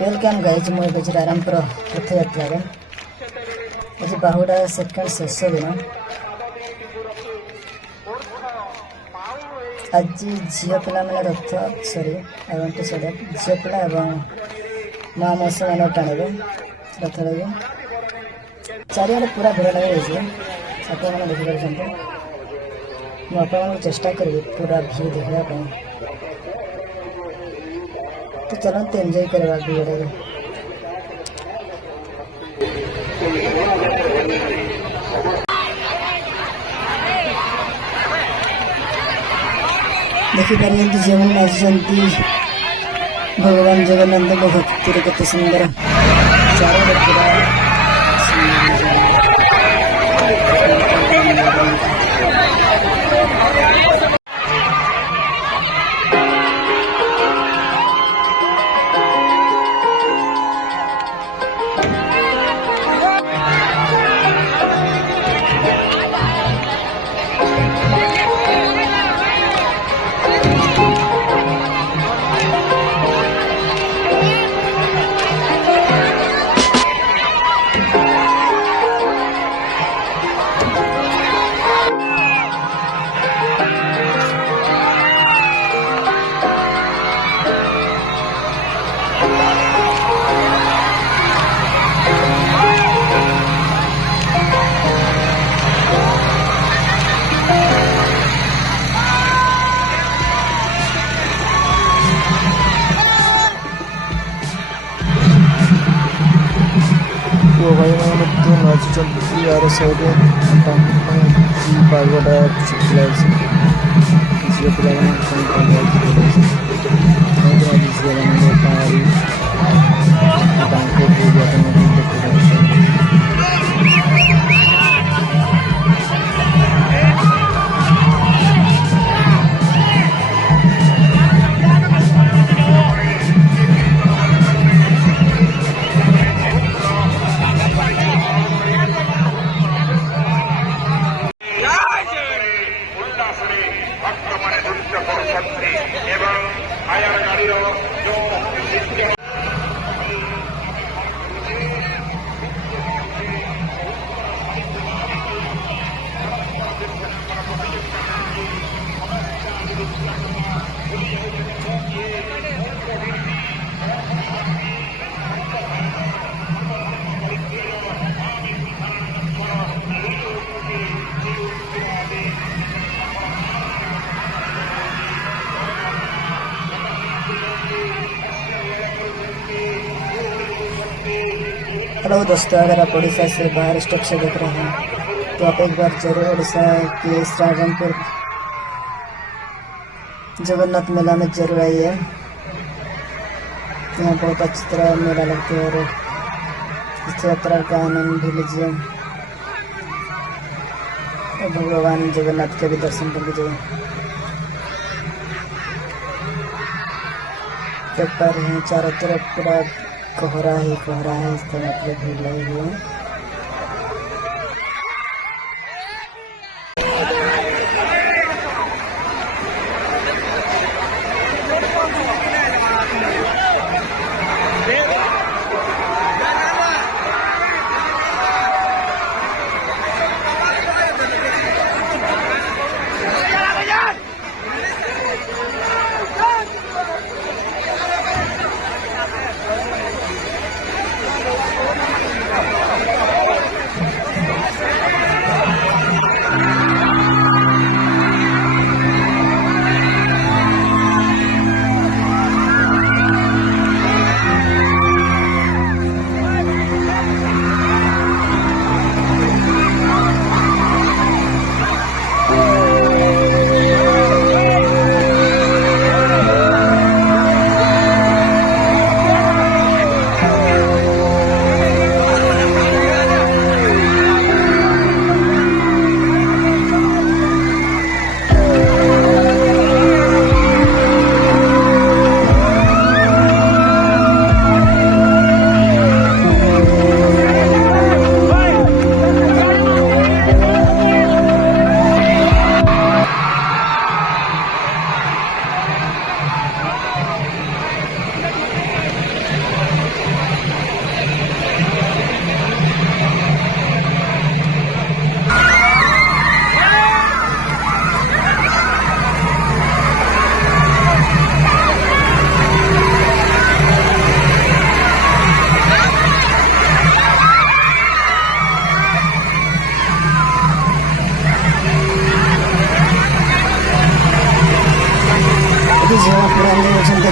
Welcome guys मु गुजरारामपुर रथयात्रा आज बाहुड़ा second शेष दिन आज झील पिला मैंने रथ सरी झील पिला माँ मौसा मैंने टाणवे रथ लगे चारिड़े पूरा भिड़ लगे आपने देखिपे मुझे चेष्टा करी पूरा भीड़ देखापी तो चलते एंजॉय करवा भिड़ देखिपार जो नाचुंट भगवान जगन्नाथ भक्ति केते सुंदर चारिड़े पूरा भाई मैं नाचुंट यार साइड पागोटा झील हेलो दोस्तों, अगर आप उड़ीसा से बाहर स्टेट से देख रहे हैं तो आप एक बार जरूर उड़ीसा के श्रीरामपुर जगन्नाथ मेला में जरूर आइए। यहाँ बहुत अच्छी तरह मेला लगता है और इस यात्रा का आनंद भी लीजिए और भगवान जगन्नाथ के भी दर्शन कर लीजिए। देख पा रहे हैं चारों तरफ पूरा कोहरा है, इसका मतलब भीड़ लगी हुई है। ଝିଅ ପୁରା ଏମିତି ଅଛନ୍ତି।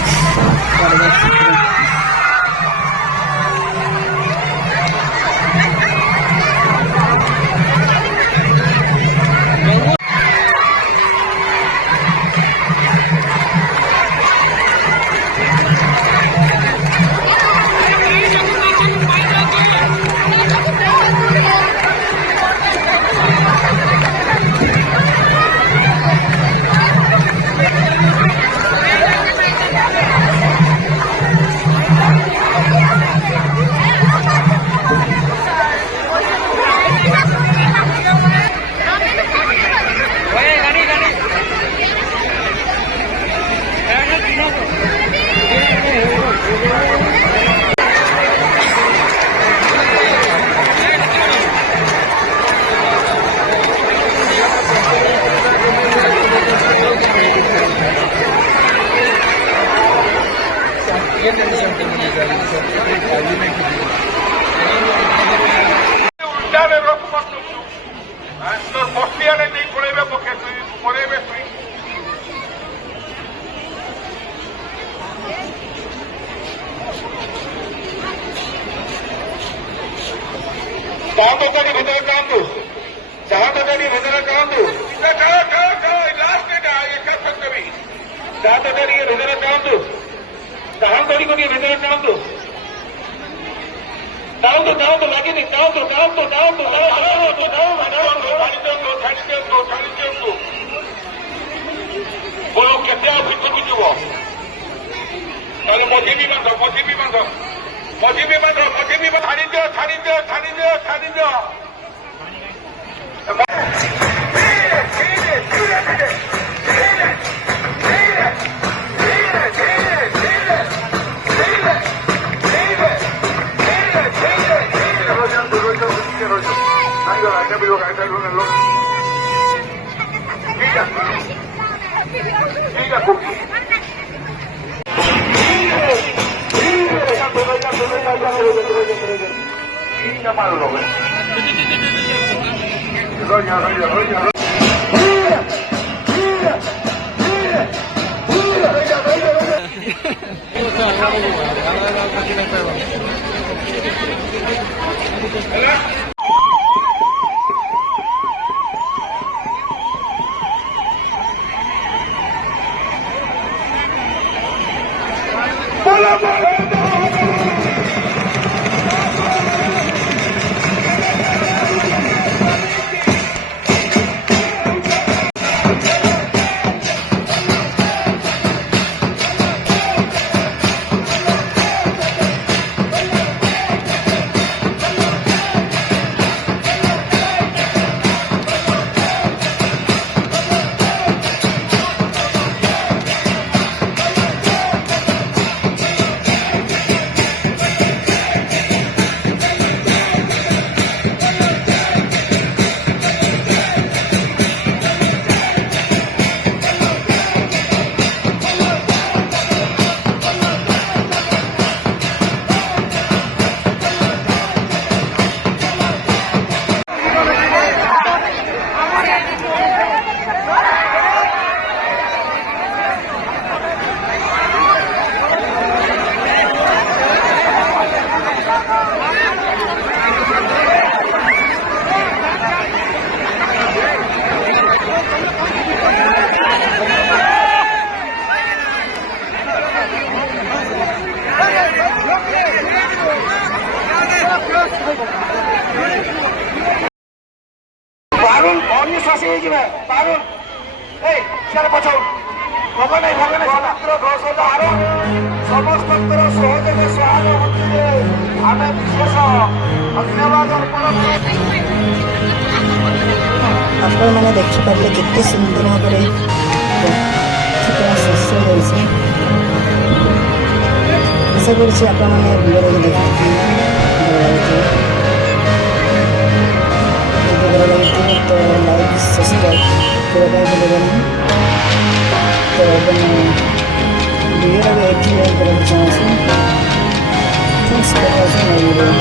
Tanto tadi betul tanto, jangan tadi betul tanto. Kita last day ya kasar kami. Tanto tadi betul tanto, jangan tadi kau betul tanto. Tanto lagi ni tanto. Bolo kerja itu juga. Kalau motif mana? 다니죠. ଆପଣମାନେ ଦେଖିପାରିଲେ କେତେ ସୁନ୍ଦର ଭାବରେ ଠିକଣା ଶେଷ ହୋଇଛି। ଆଶା କରୁଛି ଆପଣମାନେ ଭିଡ଼ିଓକୁ ଦେଖିକି ଭଲ ଲାଗୁଥିବ। ଯଦି ଭଲ ଲାଗୁଥିବ ତ ଲାଇକ୍ ସବସ୍କ୍ରାଇବ୍ କରିବା ପାଇଁ ଭୁଲିବେନି। ତ ଏବେ ମୁଁ ଭିଡ଼ିଓଟାକୁ ଏଇଠି ଏଣ୍ଡ୍ କରିବାକୁ ଚାହୁଁଛି। Thanks for watching my video.